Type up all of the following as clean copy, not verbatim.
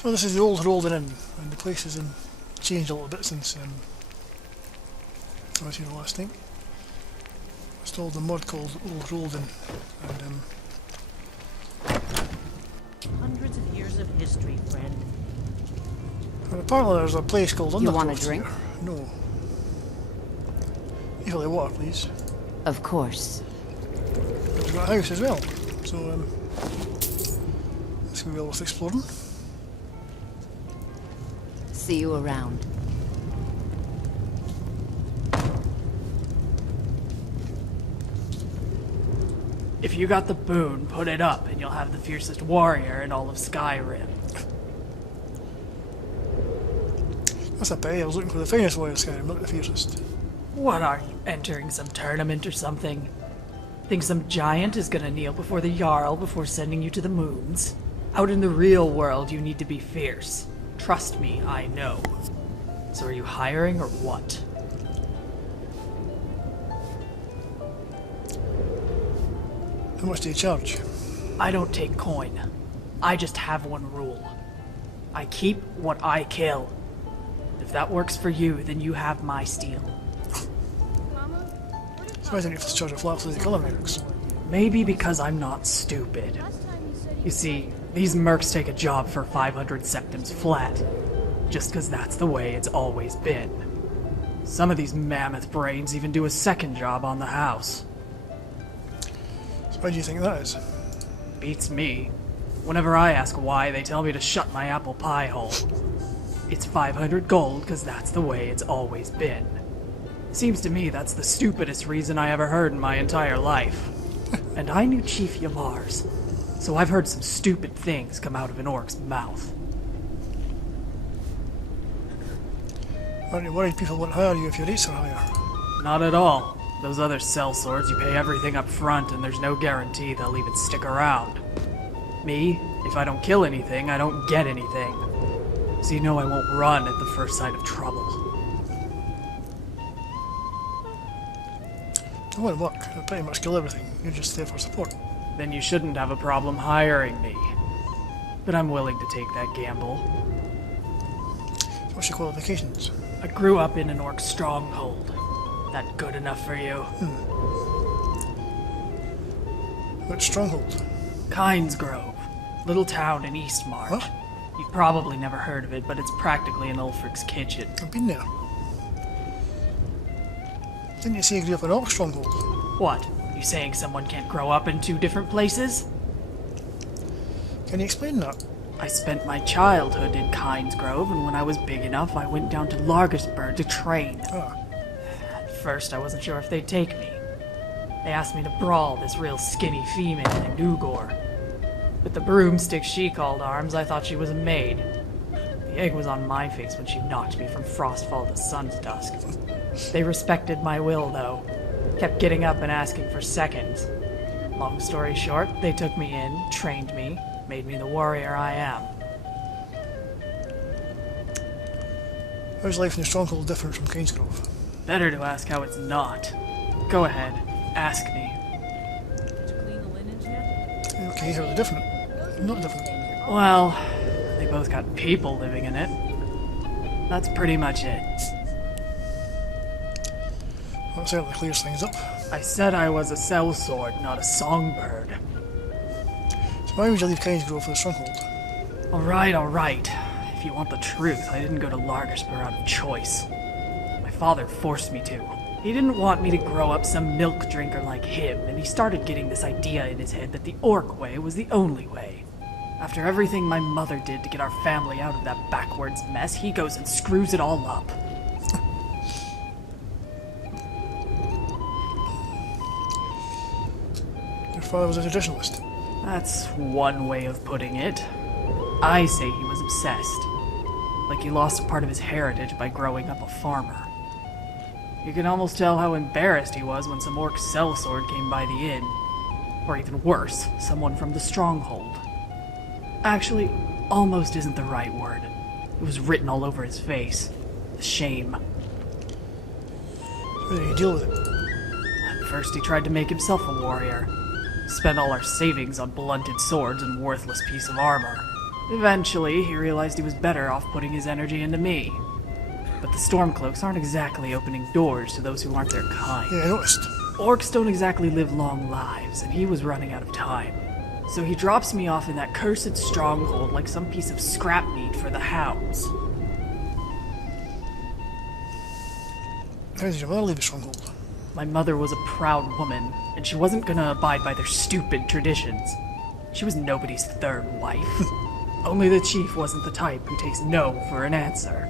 So this is the old Hroldan Inn, and the place has changed a little bit since I was here last time. It's all the mud called Old Hroldan, and Hundreds of years of history, friend. and apparently there's a place called Undercroft. You want a drink? Here. No. Equally water, please. Of course. We've got a house as well, so this will be worth exploring. See you around. If you got the boon, put it up, and you'll have the fiercest warrior in all of Skyrim. That's a pity. I was looking for the finest warrior Skyrim, not the fiercest. What are you, entering some tournament or something? Think some giant is gonna kneel before the Jarl before sending you to the moons? Out in the real world, you need to be fierce. Trust me, I know. So are you hiring or what? How much do you charge? I don't take coin. I just have one rule. I keep what I kill. If that works for you, then you have my steel. So I think if it's charge of flat for the colour mercs. Maybe because I'm not stupid. You see, these mercs take a job for 500 septims flat, just because that's the way it's always been. Some of these mammoth brains even do a second job on the house. So why do you think that is? Beats me. Whenever I ask why, they tell me to shut my apple pie hole. It's 500 gold because that's the way it's always been. Seems to me that's the stupidest reason I ever heard in my entire life. And I knew Chief Yamar's, so I've heard some stupid things come out of an orc's mouth. Aren't you worried people won't hire you if your rates are higher? Not at all. Those other sellswords, you pay everything up front and there's no guarantee they'll even stick around. Me, if I don't kill anything, I don't get anything. So you know I won't run at the first sign of trouble. It won't work. I pretty much kill everything. You're just there for support. Then you shouldn't have a problem hiring me. But I'm willing to take that gamble. What's your qualifications? I grew up in an orc stronghold. That good enough for you? Which stronghold? Kynes Grove. Little town in Eastmarch. What? You've probably never heard of it, but it's practically an Ulfric's kitchen. I've been there. Didn't you say you grew up in an orc stronghold? What? You saying someone can't grow up in two different places? Can you explain that? I spent my childhood in Kynes Grove, and when I was big enough, I went down to Largersburg to train. Ah. At first, I wasn't sure if they'd take me. They asked me to brawl this real skinny female named Ugor. With the broomstick she called arms, I thought she was a maid. The egg was on my face when she knocked me from Frostfall to Sun's Dusk. They respected my will, though. Kept getting up and asking for seconds. Long story short, they took me in, trained me, made me the warrior I am. How's life in the stronghold different from Kynes Grove? Better to ask how it's not. Go ahead, ask me. Did you clean the linens yet? Okay, how are they different? Not different. Well, they both got people living in it. That's pretty much it. That certainly clears things up. I said I was a sellsword, not a songbird. So why would you leave Kynes Grove for the stronghold? Alright. If you want the truth, I didn't go to Largersburg out of choice. My father forced me to. He didn't want me to grow up some milk drinker like him, and he started getting this idea in his head that the orc way was the only way. After everything my mother did to get our family out of that backwards mess, he goes and screws it all up. Your father was a traditionalist. That's one way of putting it. I say he was obsessed. Like he lost a part of his heritage by growing up a farmer. You can almost tell how embarrassed he was when some orc sellsword came by the inn. Or even worse, someone from the stronghold. Actually, almost isn't the right word. It was written all over his face. The shame. How did you deal with it? At first he tried to make himself a warrior. Spent all our savings on blunted swords and worthless piece of armor. Eventually, he realized he was better off putting his energy into me. But the Stormcloaks aren't exactly opening doors to those who aren't their kind. Yeah, I noticed. Orcs don't exactly live long lives, and he was running out of time. So he drops me off in that cursed stronghold like some piece of scrap meat for the hounds. How did your mother leave the stronghold? My mother was a proud woman, and she wasn't gonna abide by their stupid traditions. She was nobody's third wife. Only the chief wasn't the type who takes no for an answer.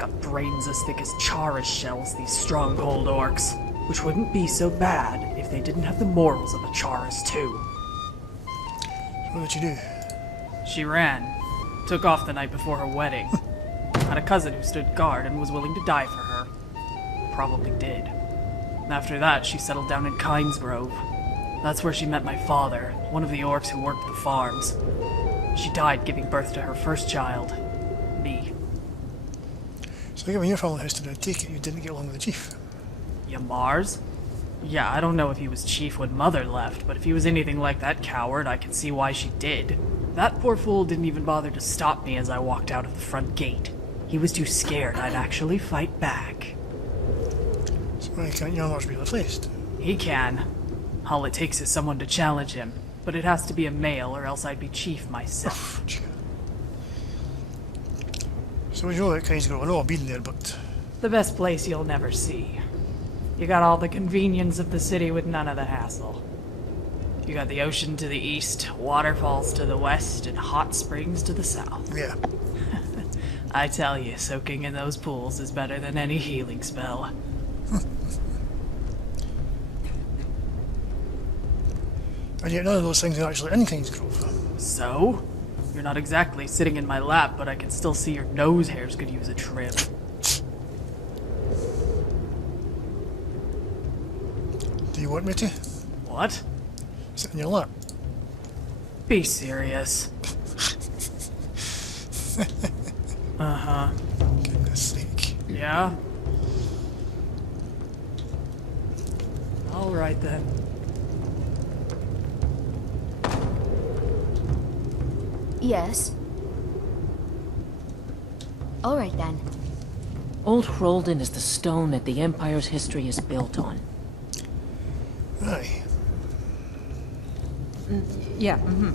Got brains as thick as charish shells, these stronghold orcs. Which wouldn't be so bad if they didn't have the morals of a charis too. So what did you do? She ran. Took off the night before her wedding. Had a cousin who stood guard and was willing to die for her. Probably did. After that, she settled down in Kinesgrove. That's where she met my father, one of the orcs who worked the farms. She died giving birth to her first child. Me. So given your family history, I take it you didn't get along with the chief. Mars? Yeah, I don't know if he was chief when Mother left, but if he was anything like that coward, I can see why she did. That poor fool didn't even bother to stop me as I walked out of the front gate. He was too scared I'd actually fight back. So why can't your Mars be replaced? He can. All it takes is someone to challenge him, but it has to be a male or else I'd be chief myself. So you know that Kinesgrove? I know I've been there, but... The best place you'll never see. You got all the convenience of the city with none of the hassle. You got the ocean to the east, waterfalls to the west, and hot springs to the south. Yeah. I tell you, soaking in those pools is better than any healing spell. And yet none of those things are actually in Kinesgrove. So? You're not exactly sitting in my lap, but I can still see your nose hairs could use a trim. Do you want me to? What? Sit in your lap? Be serious. Uh-huh. Goodness sake. Yeah? Alright then. Yes. All right then. Old Hroldan is the stone that the Empire's history is built on. Aye. Yeah. Mm-hmm.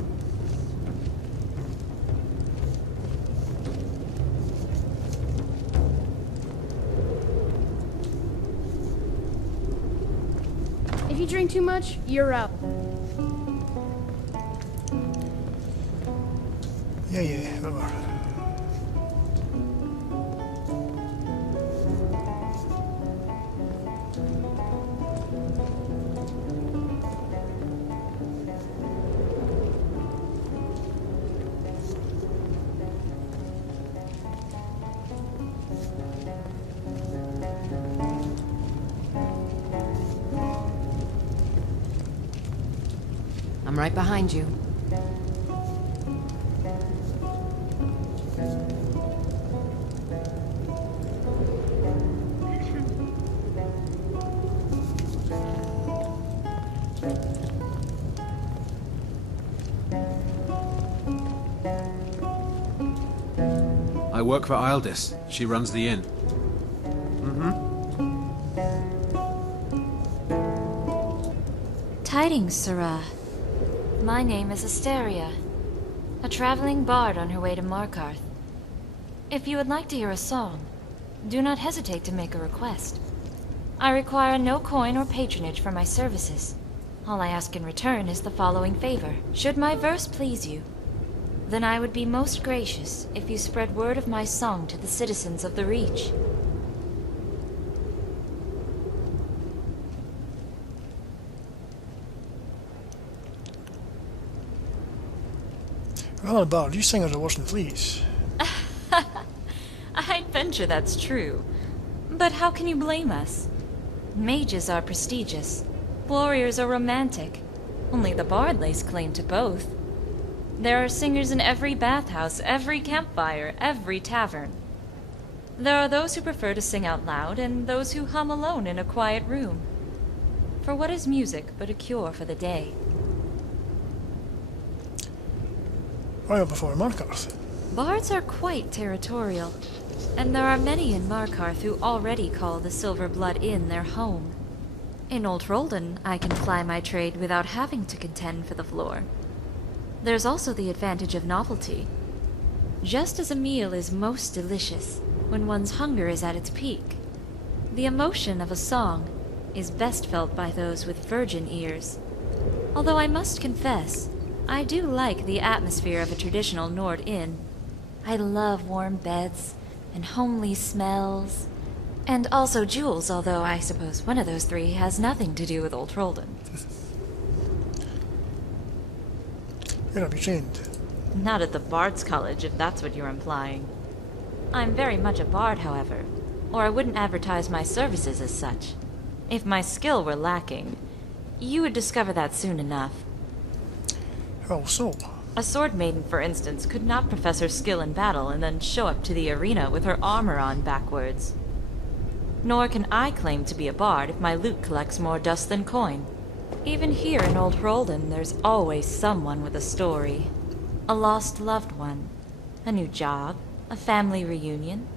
If you drink too much, you're out. Yeah, whatever. I'm right behind you. I work for Ildis. She runs the inn. Tidings, Sirrah. My name is Asteria, a traveling bard on her way to Markarth. If you would like to hear a song, do not hesitate to make a request. I require no coin or patronage for my services. All I ask in return is the following favor. Should my verse please you, then I would be most gracious if you spread word of my song to the citizens of the Reach. Well, Bard, you singers are worse than fleas. I'd venture that's true. But how can you blame us? Mages are prestigious. Warriors are romantic. Only the bard lays claim to both. There are singers in every bathhouse, every campfire, every tavern. There are those who prefer to sing out loud, and those who hum alone in a quiet room. For what is music but a cure for the day? Right up before Markarth. Bards are quite territorial, and there are many in Markarth who already call the Silver Blood Inn their home. In Old Hroldan, I can ply my trade without having to contend for the floor. There's also the advantage of novelty. Just as a meal is most delicious when one's hunger is at its peak, the emotion of a song is best felt by those with virgin ears. Although I must confess, I do like the atmosphere of a traditional Nord inn. I love warm beds and homely smells, and also jewels, although I suppose one of those three has nothing to do with Old Hroldan. You're not be trained. Not at the Bard's College, if that's what you're implying. I'm very much a bard, however, or I wouldn't advertise my services as such. If my skill were lacking, you would discover that soon enough. How so? A sword maiden, for instance, could not profess her skill in battle and then show up to the arena with her armor on backwards. Nor can I claim to be a bard if my loot collects more dust than coin. Even here in Old Hroldan, there's always someone with a story. A lost loved one, a new job, a family reunion,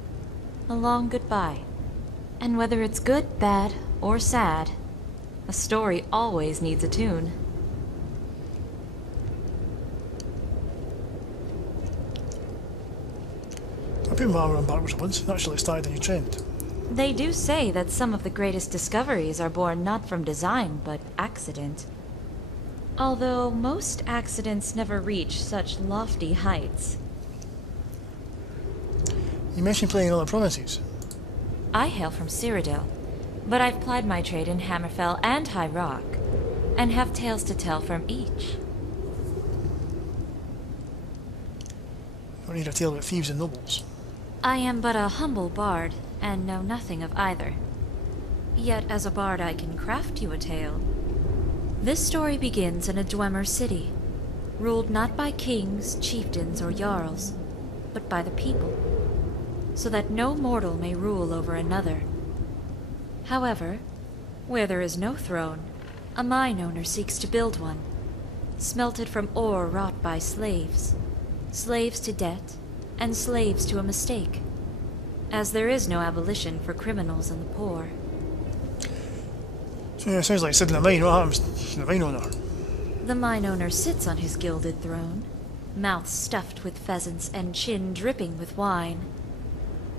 a long goodbye. And whether it's good, bad, or sad, a story always needs a tune. I put my armor on backwards once, actually started a new trend. They do say that some of the greatest discoveries are born not from design, but accident. Although most accidents never reach such lofty heights. You mentioned playing in other provinces. I hail from Cyrodiil, but I've plied my trade in Hammerfell and High Rock, and have tales to tell from each. Don't need a tale about thieves and nobles. I am but a humble bard, and know nothing of either. Yet as a bard I can craft you a tale. This story begins in a Dwemer city, ruled not by kings, chieftains, or jarls, but by the people, so that no mortal may rule over another. However, where there is no throne, a mine owner seeks to build one, smelted from ore wrought by slaves, slaves to debt, and slaves to a mistake, as there is no abolition for criminals and the poor. So yeah, it sounds like sitting in a mine. What happens to the mine owner? The mine owner sits on his gilded throne, mouth stuffed with pheasants and chin dripping with wine,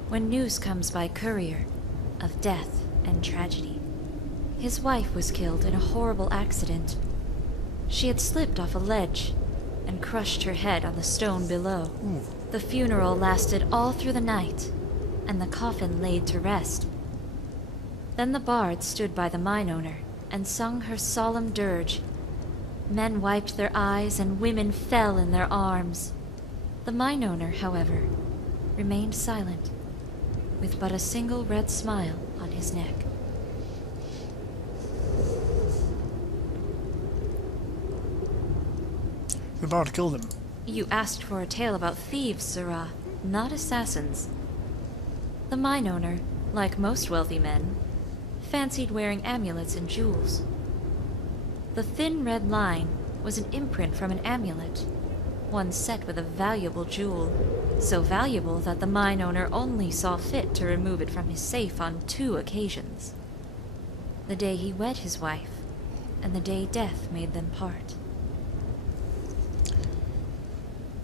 when news comes by courier of death and tragedy. His wife was killed in a horrible accident. She had slipped off a ledge and crushed her head on the stone below. Ooh. The funeral lasted all through the night, and the coffin laid to rest. Then the bard stood by the mine owner and sung her solemn dirge. Men wiped their eyes and women fell in their arms. The mine owner, however, remained silent, with but a single red smile on his neck. The bard killed him. You asked for a tale about thieves, sirrah, not assassins. The mine owner, like most wealthy men, fancied wearing amulets and jewels. The thin red line was an imprint from an amulet, one set with a valuable jewel, so valuable that the mine owner only saw fit to remove it from his safe on 2 occasions. The day he wed his wife, and the day death made them part.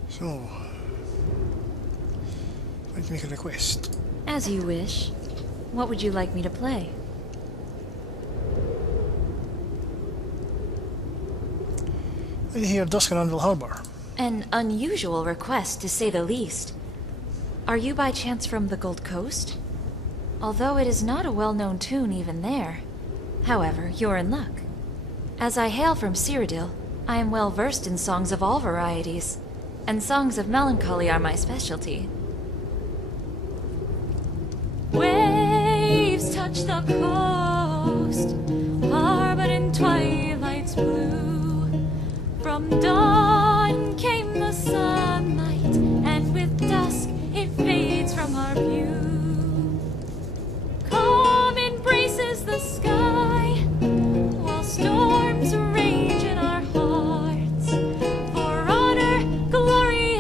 So, I'd like to make a request. As you wish. What would you like me to play? I'd like to hear Dusk on Anvil Harbour. An unusual request, to say the least. Are you by chance from the Gold Coast? Although it is not a well-known tune even there. However, you're in luck. As I hail from Cyrodiil, I am well versed in songs of all varieties, and songs of melancholy are my specialty. Waves touch the coast, are but in twilight's blue. From dawn came the sunlight, and with dusk it fades from our view. Calm embraces the sky, while storms rage in our hearts. For honor, glory,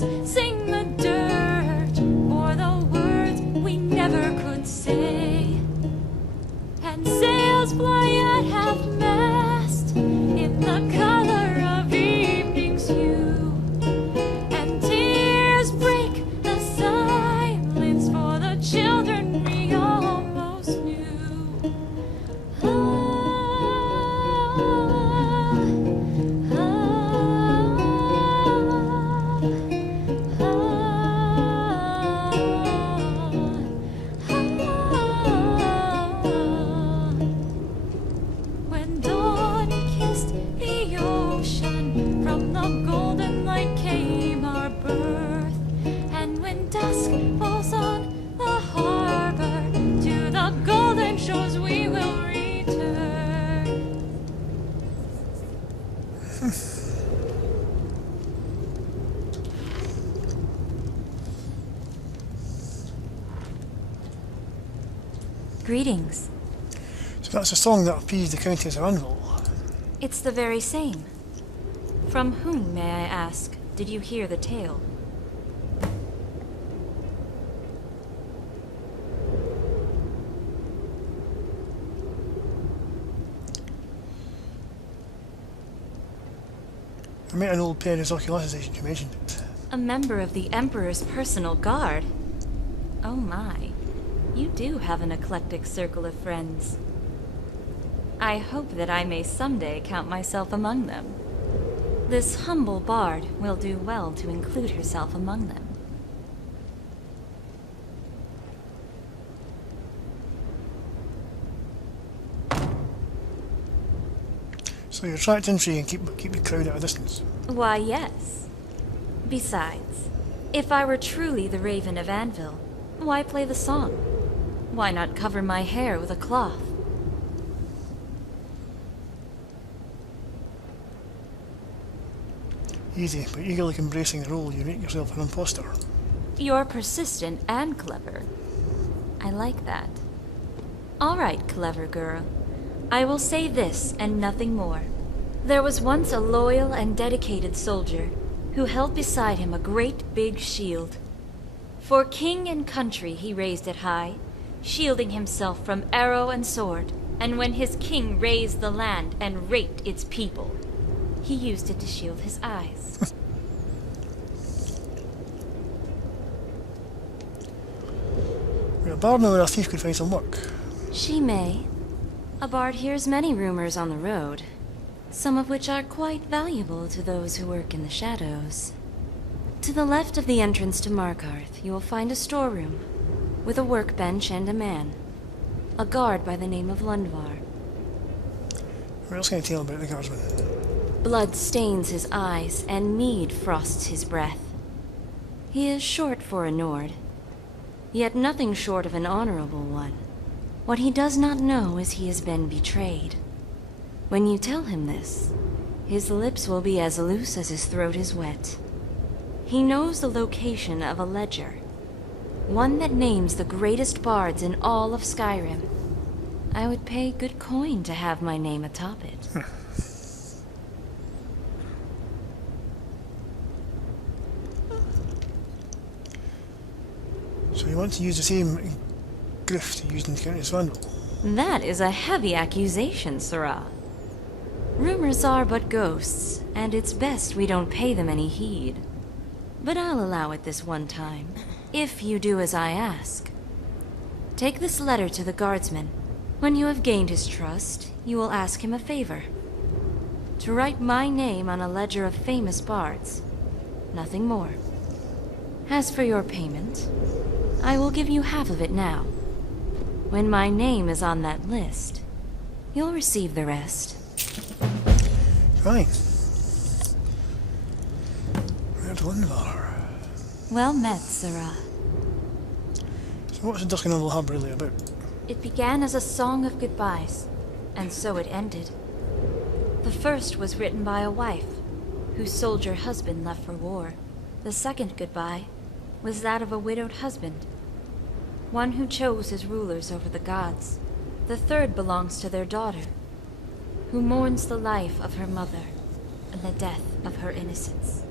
hearts sing the dirt for the words we never could say. And sails fly at half-mast in the color of evening's hue. And tears break the silence for the children we almost knew. When dawn kissed the ocean, from the golden light came our birth. And when dusk falls on the harbor, to the golden shores we will return. Greetings. So that's a song that appeased the Countess of Anvil. It's the very same. From whom, may I ask, did you hear the tale? I met an old pair of Oculus station, you mentioned it. A member of the Emperor's personal guard? Oh my. You do have an eclectic circle of friends. I hope that I may someday count myself among them. This humble bard will do well to include herself among them. So you attract intrigue and keep the crowd at a distance. Why, yes. Besides, if I were truly the Raven of Anvil, why play the song? Why not cover my hair with a cloth? Easy, but eagerly embracing the role, you make yourself an imposter. You're persistent and clever. I like that. All right, clever girl. I will say this and nothing more. There was once a loyal and dedicated soldier who held beside him a great big shield. For king and country he raised it high, shielding himself from arrow and sword. And when his king raised the land and raped its people, he used it to shield his eyes. A bard or a thief could find some work. She may. A bard hears many rumors on the road, some of which are quite valuable to those who work in the shadows. To the left of the entrance to Markarth, you will find a storeroom, with a workbench and a man. A guard by the name of Lundvar. What else can I tell about the guardsman? Blood stains his eyes, and mead frosts his breath. He is short for a Nord, yet nothing short of an honorable one. What he does not know is he has been betrayed. When you tell him this, his lips will be as loose as his throat is wet. He knows the location of a ledger, one that names the greatest bards in all of Skyrim. I would pay good coin to have my name atop it. So you want to use the same grift you used in the Countess of Anvil? That is a heavy accusation, Sarah. Rumors are but ghosts, and it's best we don't pay them any heed. But I'll allow it this one time, if you do as I ask. Take this letter to the guardsman. When you have gained his trust, you will ask him a favor. To write my name on a ledger of famous bards. Nothing more. As for your payment, I will give you half of it now. When my name is on that list, you'll receive the rest. Fine. There's Lundvar. Well met, Sarah. So what's the Dusk and Anvil Hub really about? It began as a song of goodbyes, and so it ended. The first was written by a wife, whose soldier husband left for war. The second goodbye was that of a widowed husband, one who chose his rulers over the gods. The third belongs to their daughter, who mourns the life of her mother and the death of her innocence.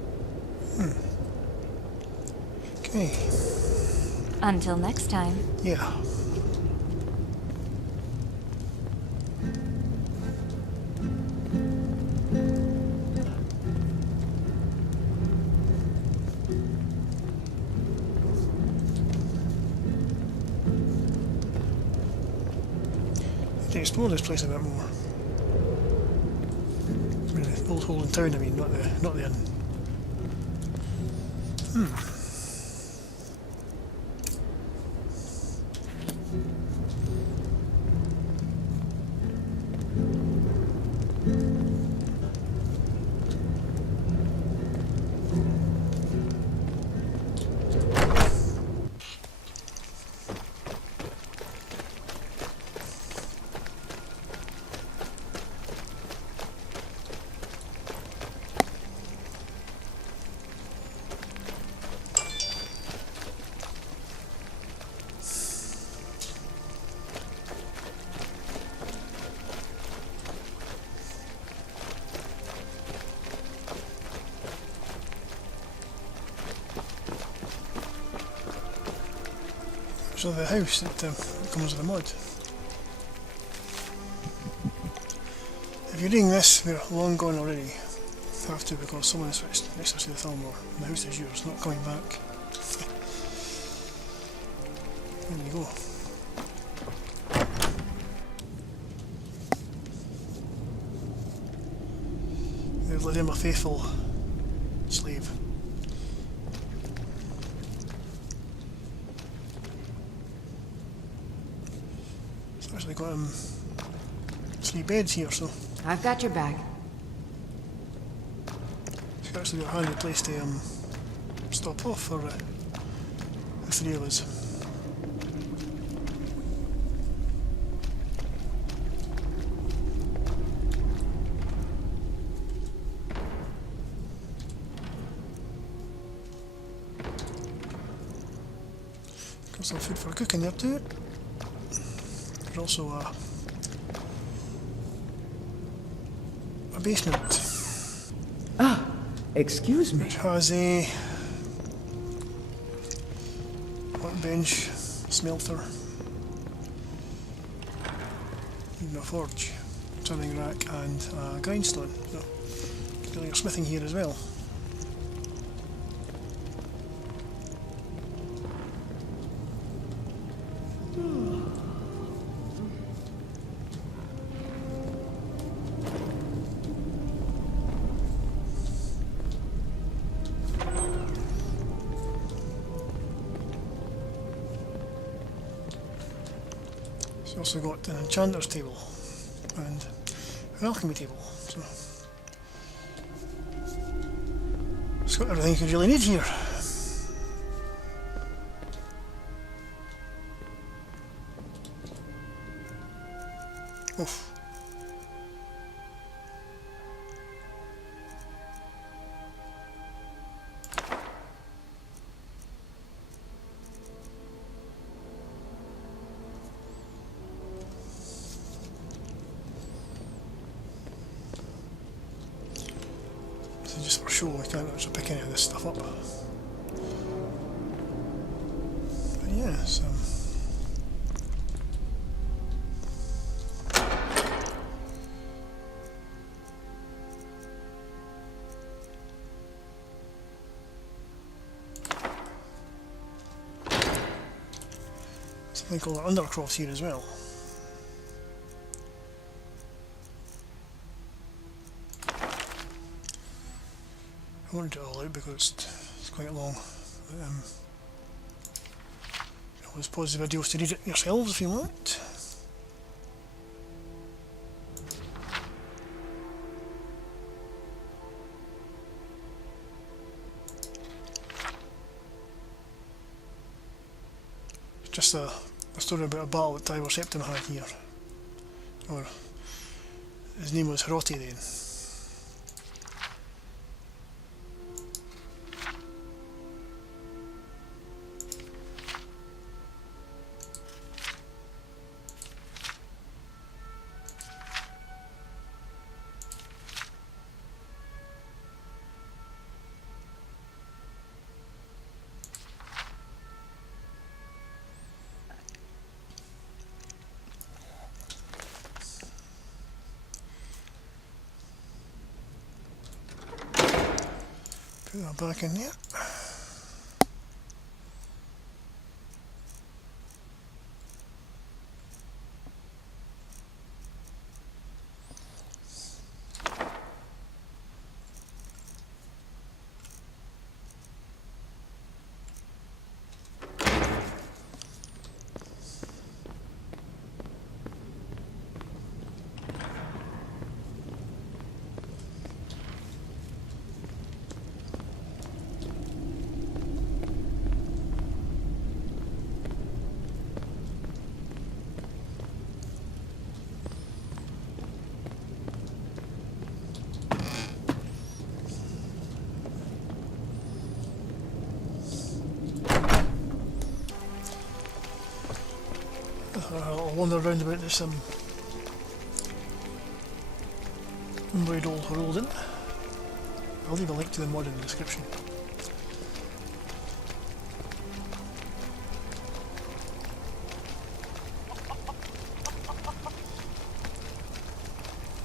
Okay. Until next time. Yeah. To explore this place a bit more. I mean, the old Hroldan town, I mean, not the inn. So the house that comes with the mod. If you're reading this, we're long gone already. Have to, because someone has switched next to the film, or the house is yours, not coming back. There you go. They've let in my faithful slave. It's actually got 3 beds here, so I've got your back. it's actually got a handy place to stop off for the 3 of us. Got some food for cooking there too. There's also a basement. Excuse me. Which has a workbench, smelter, even a forge, turning rack, and a grindstone. So, you can do your smithing here as well. It's also got an enchanter's table and an alchemy table, so it's got everything you could really need here. Oof. So just for show, I can't actually pick any of this stuff up. But yes, something called an undercroft here as well. I won't do it all out because it's quite long. But, always pause the videos to read it yourselves if you want. It's just a story about a battle that Ivor Septim had here. Or his name was Hroldan then. Put that back in there. I'll wander around about this unburied old Hroldan. I'll leave a link to the mod in the description.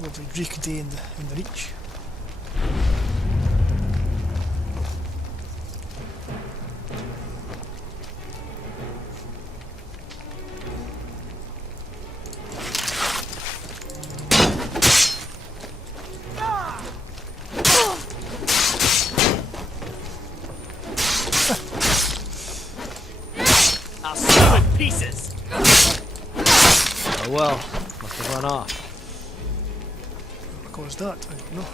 Lovely Greek day in the Reach. I'll sew in pieces. Oh well, must have run off. What caused that? I don't know.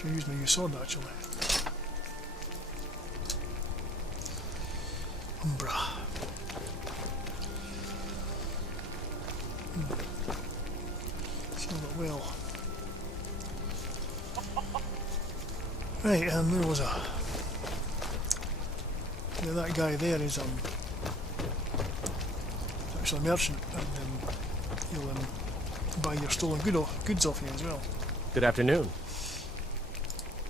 Should use my new sword actually. Umbra. Sealed it well. Right, where was I? Yeah, that guy there is actually a merchant, and he'll buy your stolen goods off you as well. Good afternoon.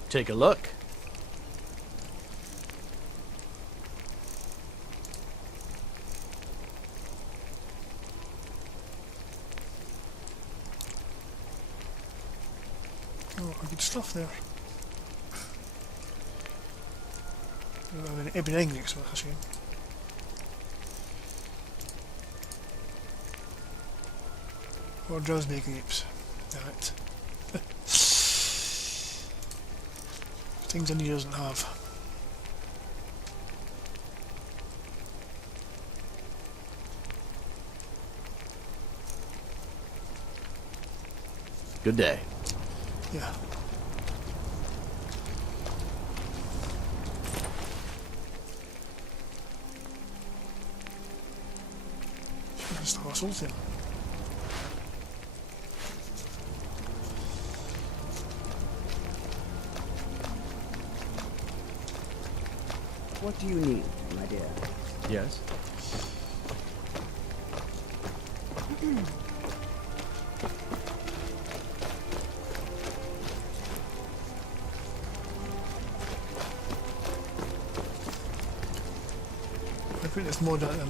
Take a look. Oh, good stuff there. I mean, Ebony English, so that's a shame. Or Drowsbake apes. Damn it. Things I need doesn't have. Good day. Yeah. Just have a salt in. What do you need, my dear? Yes? I put this mod out in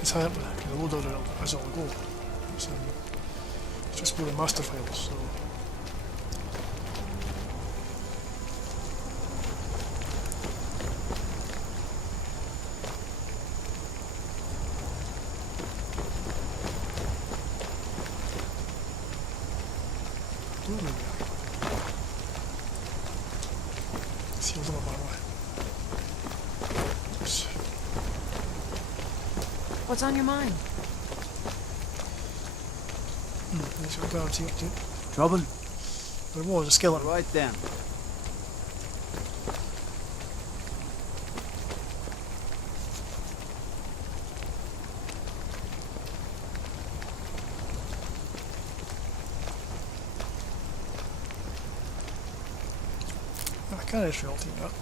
it's high up there, the load order as it'll go. It's just for the master files, so sealed them up by the way. Oops. What's on your mind? That's what guards here too. Trouble? There was a skeleton. Right then. I can't actually alter that.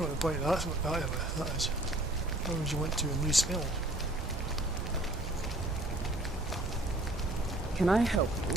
Not the point of that, that's what that is. Why would you want to and lose spell? Can I help you?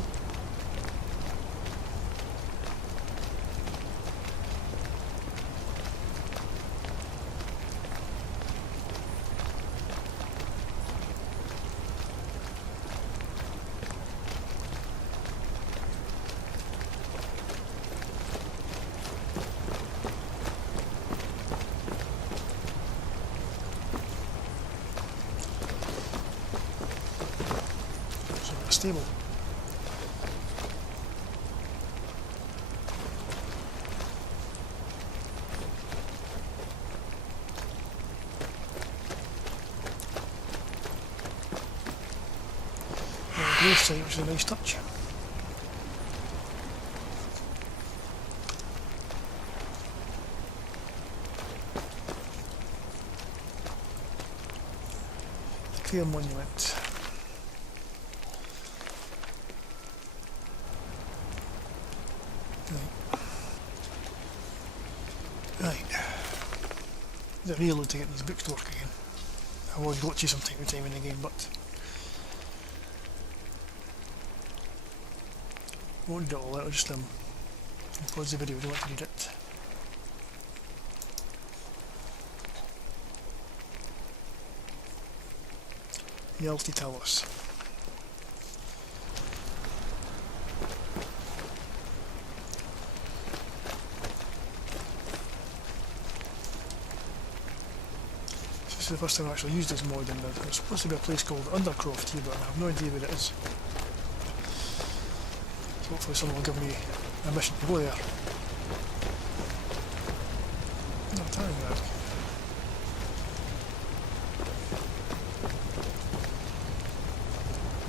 So a stable. Grave site, which is a nice touch. Clear monument. Right. It's a real load to get these books to work again. I will glitch you some time to time in the game, but won't do it all out, I'll just pause the video, I don't want to read it. Yalti Talos. This is the first time I actually used this mod, and there's supposed to be a place called Undercroft here, but I have no idea where it is. So hopefully someone will give me a mission to go there. No, time back.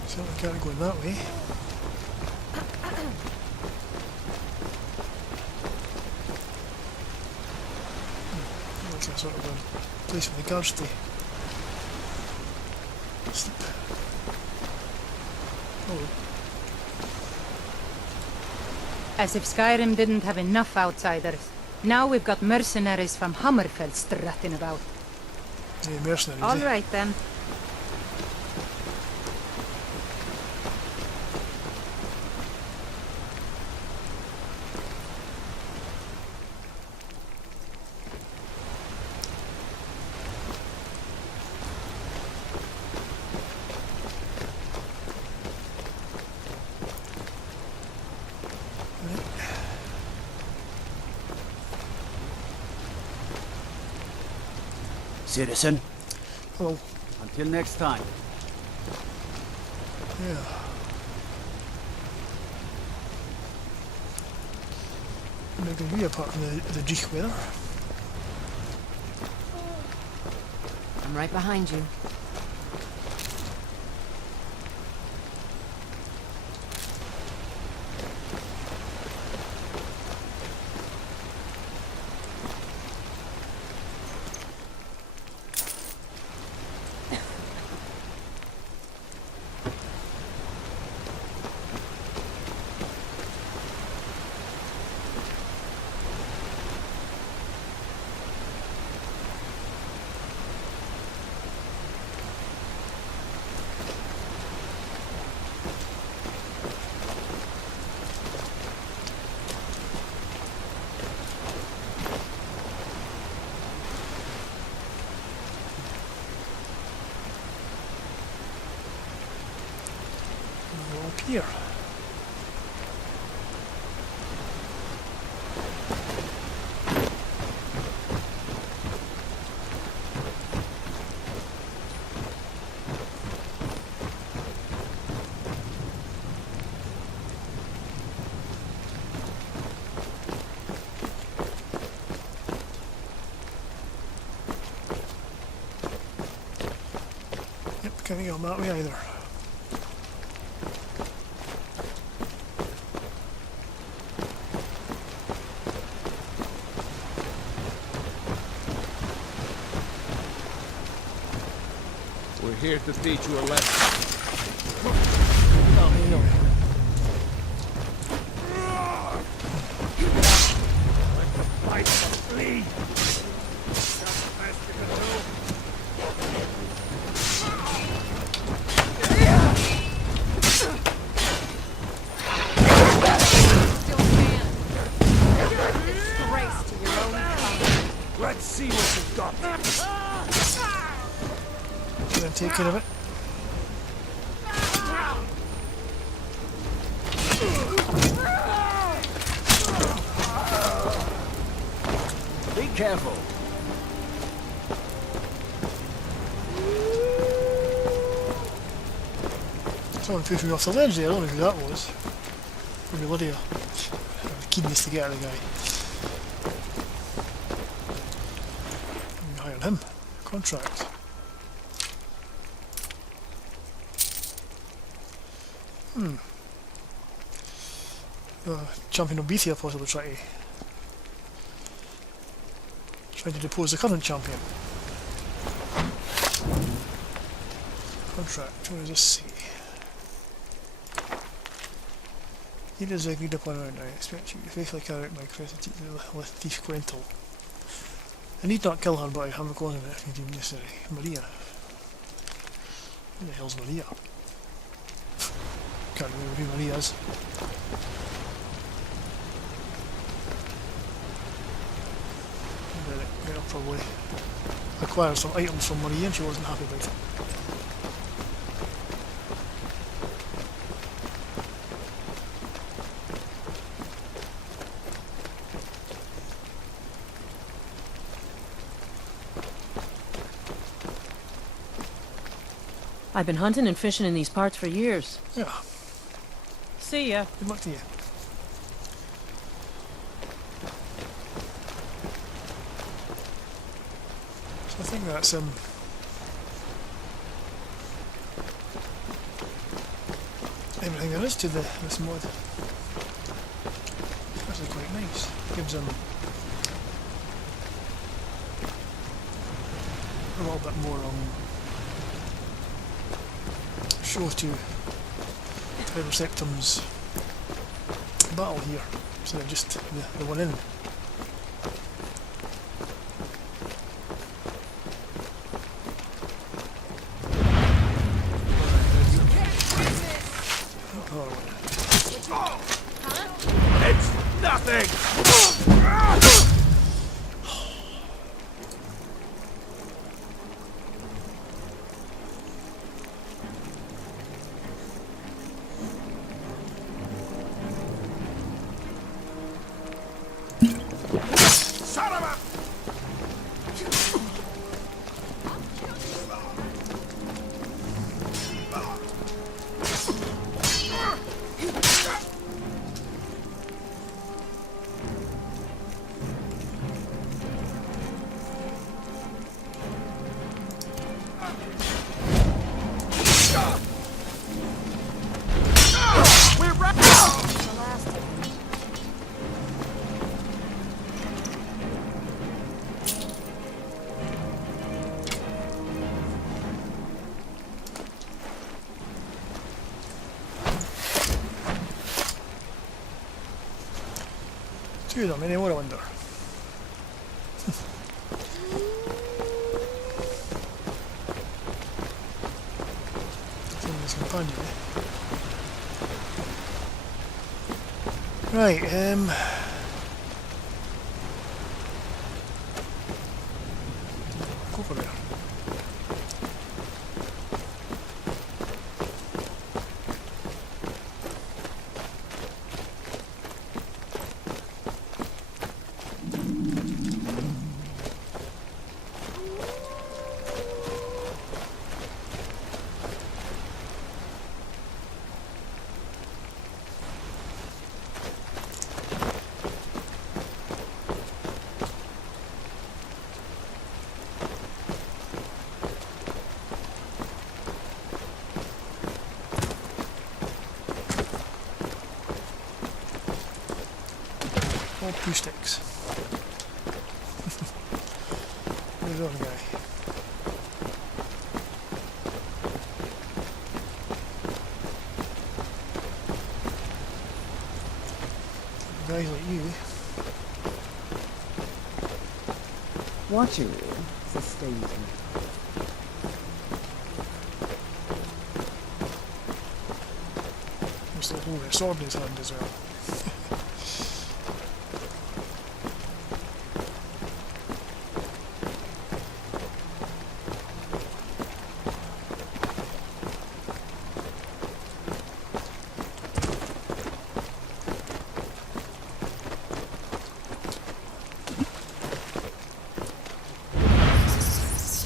Certainly can't go in that way. Like a sort of a place for the guards to sleep. Oh. As if Skyrim didn't have enough outsiders. Now we've got mercenaries from Hammerfell strutting about. Yeah, mercenaries. All right then. Citizen, Hello. until next time. Yeah. Maybe we apart from the Jeek weather. I'm right behind you. Up here. Yep, can't go that way either. We're here to teach you a lesson. Oh, no. Fight or flee. see what you've got. Then take care of it. Be careful. Someone pushed me off the ledge there, I don't know who that was. Probably Lydia. The keenness to get at the guy. I'm hiring him. Contract. Champion of Bethia possibly trying to depose the current champion. Contract, what does this say? It is agreed upon right now. I expect you to faithfully carry out my quest to thief Quentyl. I need not kill her, but I have a cause of it if you deem necessary. Maria. Who the hell's Maria? Can't remember who Maria is. I'll probably acquire some items from Maria and she wasn't happy about it. I've been hunting and fishing in these parts for years. Yeah. See ya. Good luck to you. So I think that's everything there is to this mod. It's actually quite nice. Gives them a little bit more show to Tribal Septum's battle here, so they're just the one in. It's nothing! Two of them, any more I wonder. This companion, eh? Right, go for there. All two sticks. There's the other guy. Guys like you. Watching you sustains me. He's still holding a sword in his hand as well.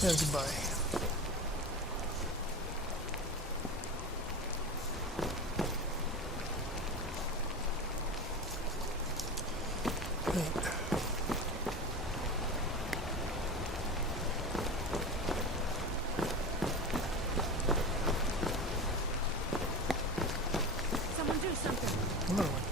Yeah, goodbye. Right. Someone do something. Another one.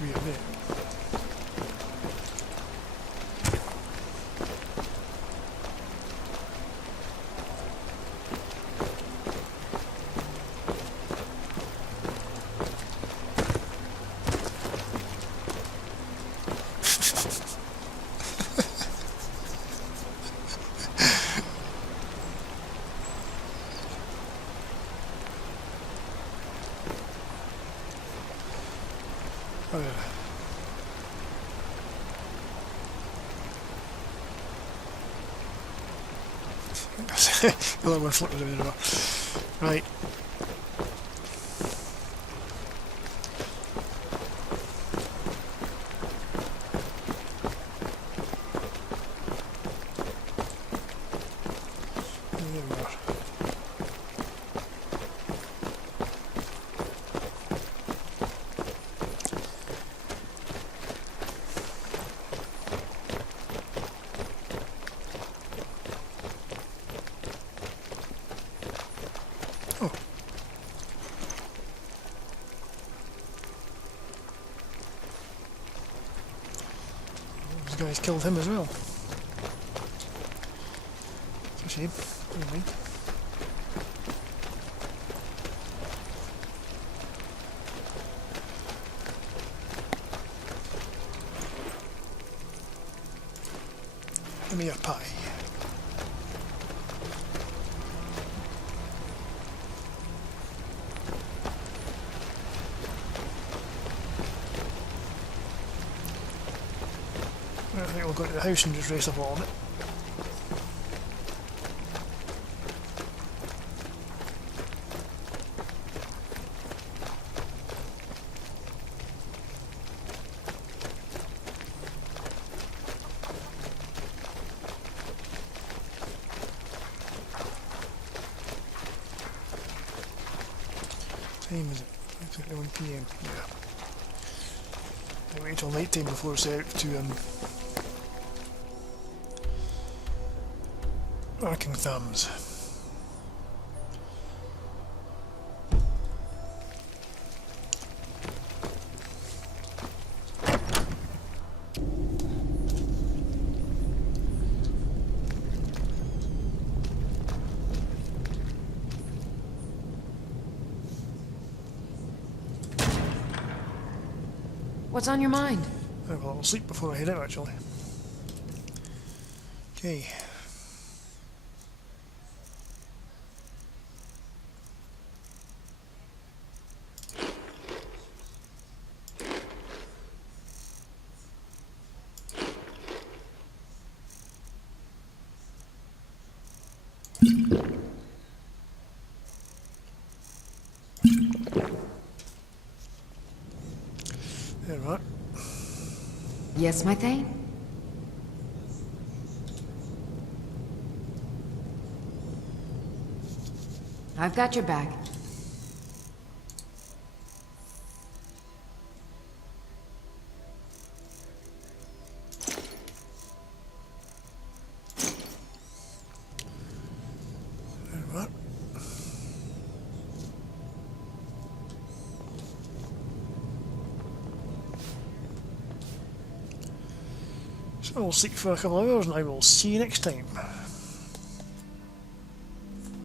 Be a bit. Oh yeah. Another one floated in the river. Right. There we are. Those guys killed him as well. It's a shame. Never mind. Give me your pie. I think we'll go to the house and just race up all of it. What time is it? It's at 1 PM. Yeah. I wait until night time before it's out to Arcing thumbs. What's on your mind? I have a little sleep before I head out, actually. Okay. There we are. Yes, my thane? I've got your back. What? So we'll sleep for a couple of hours and I will see you next time.